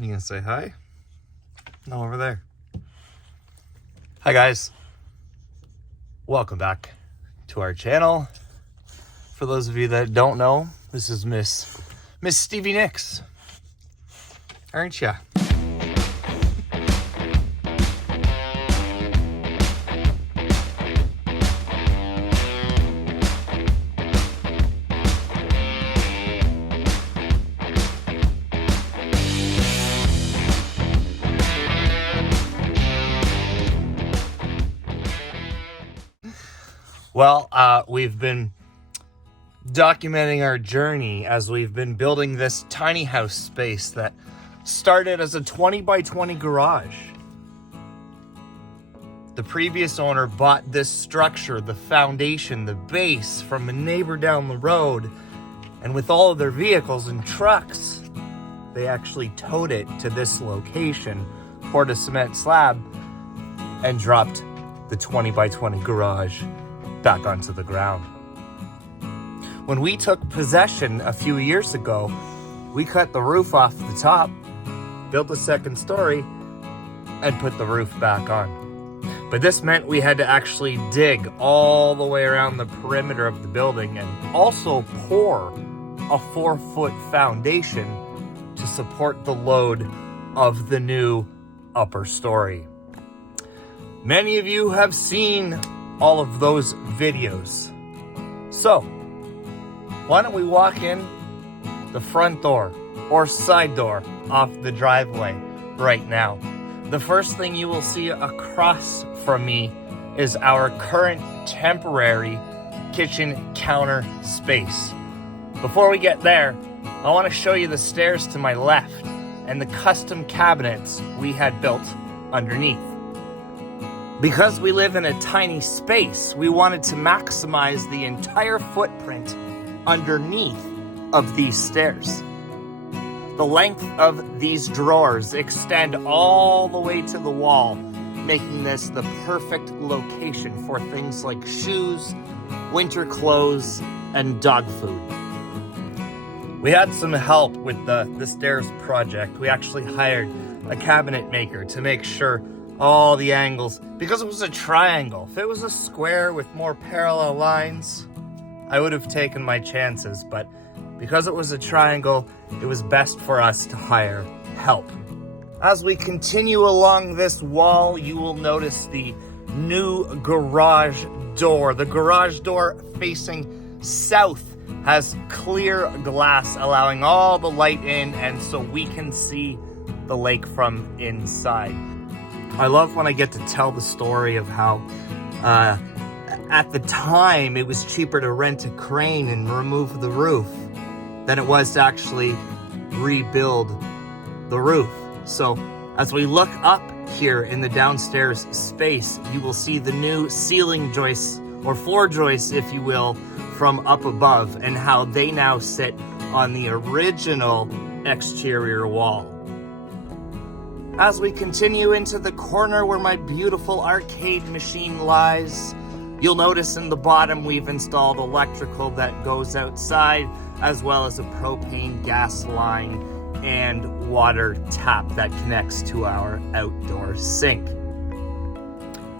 You gonna say hi? No, over there. Hi guys. Welcome back to our channel. For those of you that don't know, this is Miss Stevie Nicks. Aren't ya? Well, we've been documenting our journey as we've been building this tiny house space that started as a 20 by 20 garage. The previous owner bought this structure, the foundation, the base from a neighbor down the road, and with all of their vehicles and trucks, they actually towed it to this location, poured a cement slab, and dropped the 20 by 20 garage back onto the ground. When we took possession a few years ago, we cut the roof off the top, built a second story, and put the roof back on. But this meant we had to actually dig all the way around the perimeter of the building and also pour a 4-foot foundation to support the load of the new upper story. Many of you have seen all of those videos. So, why don't we walk in the front door or side door off the driveway right now. The first thing you will see across from me is our current temporary kitchen counter space. Before we get there, I want to show you the stairs to my left and the custom cabinets we had built underneath. Because we live in a tiny space, we wanted to maximize the entire footprint underneath of these stairs. The length of these drawers extend all the way to the wall, making this the perfect location for things like shoes, winter clothes, and dog food. We had some help with the stairs project. We actually hired a cabinet maker to make sure all the angles, because it was a triangle. If it was a square with more parallel lines, I would have taken my chances, but because it was a triangle, it was best for us to hire help. As we continue along this wall, you will notice the new garage door. The garage door facing south has clear glass, allowing all the light in, and so we can see the lake from inside. I love when I get to tell the story of how at the time it was cheaper to rent a crane and remove the roof than it was to actually rebuild the roof. So as we look up here in the downstairs space, you will see the new ceiling joists, or floor joists if you will, from up above, and how they now sit on the original exterior wall. As we continue into the corner where my beautiful arcade machine lies, you'll notice in the bottom we've installed electrical that goes outside, as well as a propane gas line and water tap that connects to our outdoor sink.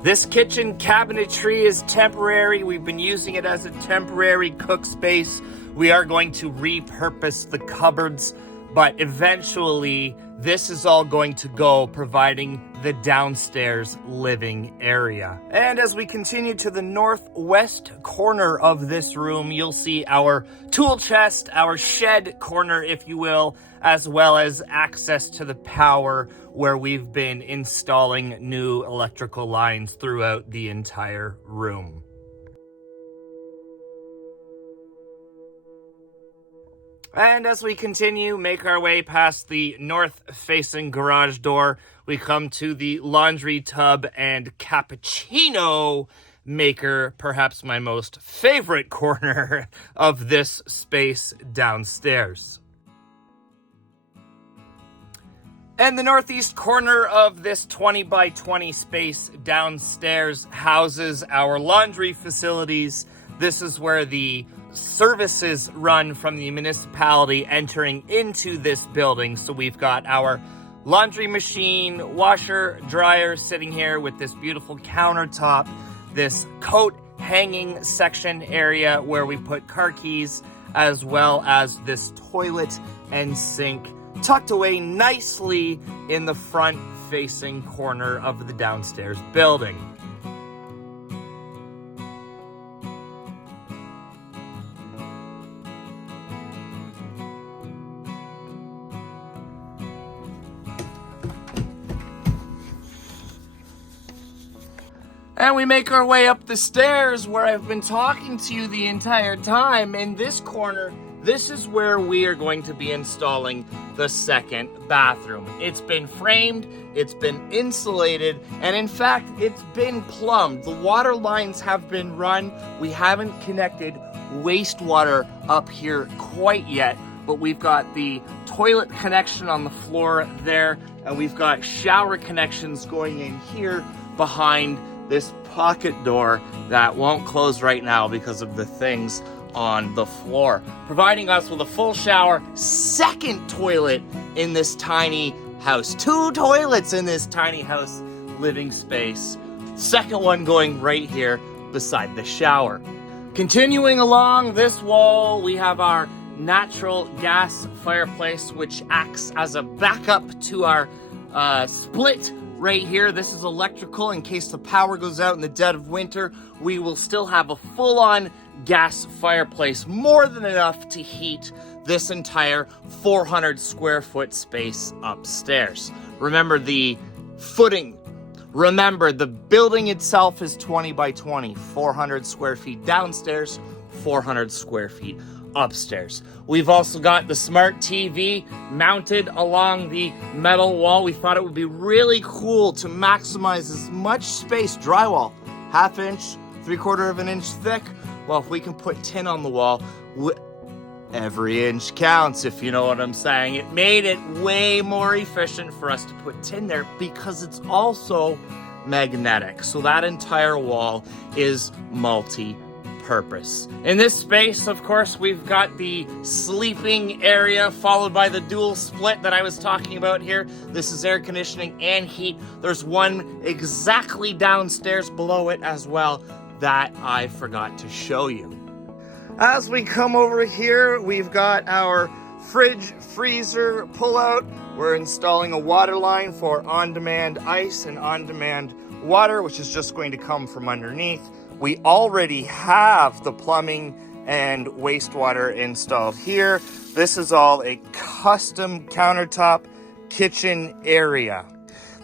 This kitchen cabinetry is temporary. We've been using it as a temporary cook space. We are going to repurpose the cupboards, but eventually this is all going to go, providing the downstairs living area. And as we continue to the northwest corner of this room, you'll see our tool chest, our shed corner, if you will, as well as access to the power where we've been installing new electrical lines throughout the entire room. And as we continue, make our way past the north-facing garage door, we come to the laundry tub and cappuccino maker, perhaps my most favorite corner of this space downstairs. And the northeast corner of this 20 by 20 space downstairs houses our laundry facilities. This is where the services run from the municipality entering into this building. So we've got our laundry machine, washer, dryer sitting here with this beautiful countertop, this coat hanging section area where we put car keys, as well as this toilet and sink tucked away nicely in the front facing corner of the downstairs building. And we make our way up the stairs where I've been talking to you the entire time. In this corner, this is where we are going to be installing the second bathroom. It's been framed, it's been insulated, and in fact, it's been plumbed. The water lines have been run. We haven't connected wastewater up here quite yet, but we've got the toilet connection on the floor there, and we've got shower connections going in here behind this pocket door that won't close right now because of the things on the floor, providing us with a full shower, second toilet in this tiny house. 2 toilets in this tiny house living space. Second one going right here beside the shower. Continuing along this wall, we have our natural gas fireplace, which acts as a backup to our split right here. This is electrical in case the power goes out in the dead of winter. We will still have a full-on gas fireplace, more than enough to heat this entire 400 square foot space upstairs. Remember the footing. Remember the building itself is 20 by 20, 400 square feet downstairs, 400 square feet upstairs. We've also got the smart TV mounted along the metal wall. We thought it would be really cool to maximize as much space, drywall, 1/2 inch, 3/4 of an inch thick. Well, if we can put tin on the wall, every inch counts, if you know what I'm saying. It made it way more efficient for us to put tin there because it's also magnetic. So that entire wall is multi-purpose. In this space, of course, we've got the sleeping area followed by the dual split that I was talking about here. This is air conditioning and heat. There's one exactly downstairs below it as well that I forgot to show you. As we come over here, we've got our fridge freezer pullout. We're installing a water line for on-demand ice and on-demand water, which is just going to come from underneath. We already have the plumbing and wastewater installed here. This is all a custom countertop kitchen area.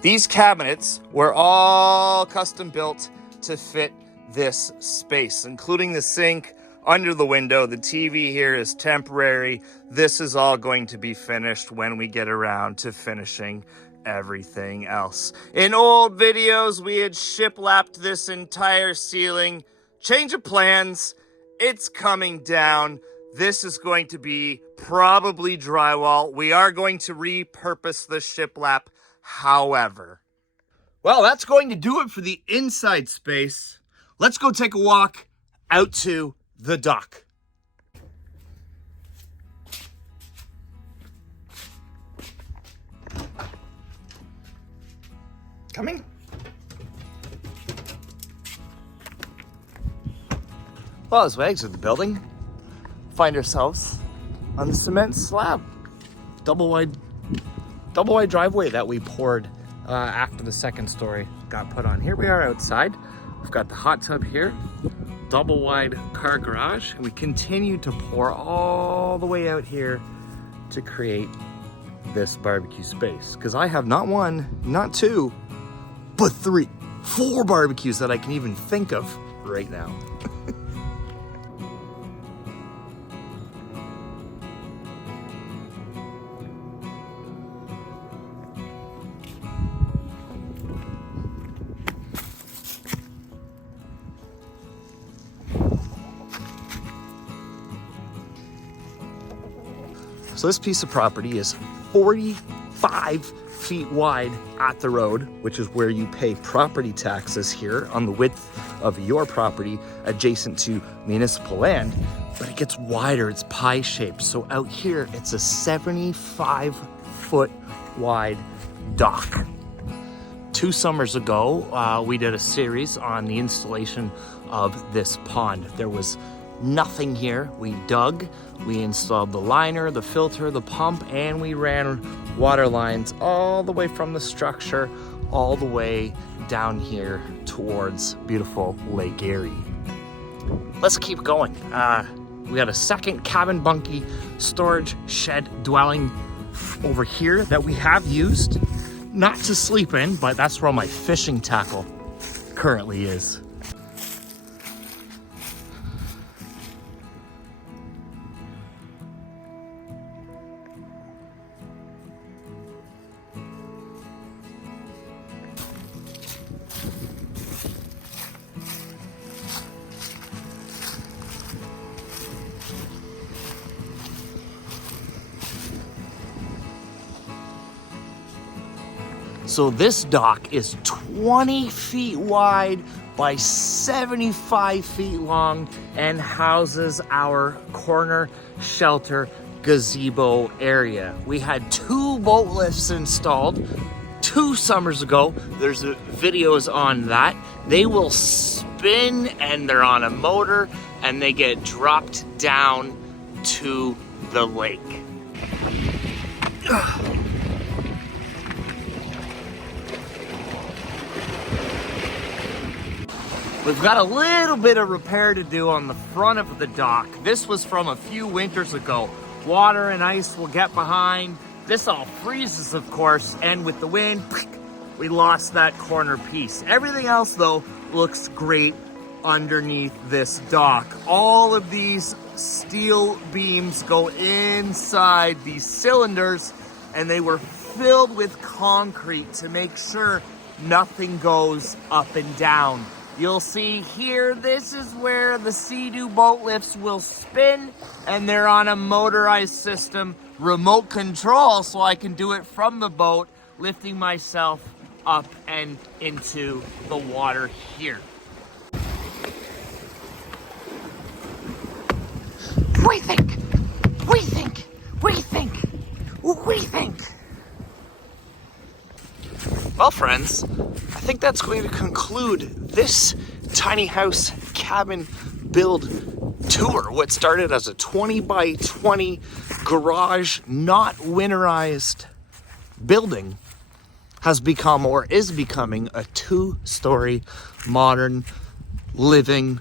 These cabinets were all custom built to fit this space, including the sink under the window. The TV here is temporary. This is all going to be finished when we get around to finishing everything else. In old videos, we had shiplapped this entire ceiling. Change of plans. It's coming down. This is going to be probably drywall. We are going to repurpose the shiplap, however. Well, that's going to do it for the inside space. Let's go take a walk out to the dock. Coming? Well, as we exit the building, find ourselves on the cement slab. Double wide driveway that we poured after the second story got put on. Here we are outside. We've got the hot tub here, double wide car garage, and we continue to pour all the way out here to create this barbecue space. Because I have not 1, not 2, but 3, 4 barbecues that I can even think of right now. So this piece of property is 45 feet wide at the road, which is where you pay property taxes here on the width of your property adjacent to municipal land, but it gets wider, it's pie shaped. So out here, it's a 75-foot wide dock. 2 summers ago, we did a series on the installation of this pond. There was nothing here. We dug, we installed the liner, the filter, the pump, and we ran water lines all the way from the structure all the way down here towards beautiful Lake Erie. Let's keep going. We got a second cabin bunkie storage shed dwelling over here that we have used, not to sleep in, but that's where all my fishing tackle currently is. So this dock is 20 feet wide by 75 feet long and houses our corner shelter gazebo area. We had 2 boat lifts installed 2 summers ago. There's videos on that. They will spin and they're on a motor and they get dropped down to the lake. We've got a little bit of repair to do on the front of the dock. This was from a few winters ago. Water and ice will get behind. This all freezes, of course, and with the wind, we lost that corner piece. Everything else, though, looks great underneath this dock. All of these steel beams go inside these cylinders, and they were filled with concrete to make sure nothing goes up and down. You'll see here, this is where the Sea-Doo boat lifts will spin, and they're on a motorized system, remote control, so I can do it from the boat, lifting myself up and into the water here. We think, we think, we think, we think. Well, friends, I think that's going to conclude this tiny house cabin build tour. What started as a 20 by 20 garage, not winterized building, has become or is becoming a 2-story modern living.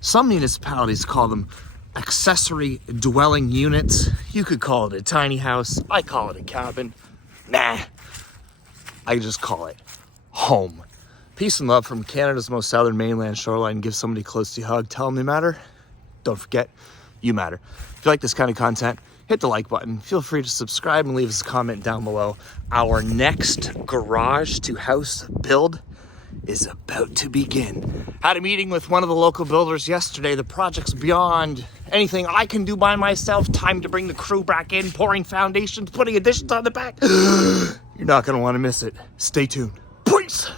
Some municipalities call them accessory dwelling units. You could call it a tiny house. I call it a cabin. Nah, I just call it home. Peace and love from Canada's most southern mainland shoreline. Give somebody close to you a hug. Tell them they matter. Don't forget, you matter. If you like this kind of content, hit the like button. Feel free to subscribe and leave us a comment down below. Our next garage to house build is about to begin. Had a meeting with one of the local builders yesterday. The project's beyond anything I can do by myself. Time to bring the crew back in, pouring foundations, putting additions on the back. You're not going to want to miss it. Stay tuned. Peace.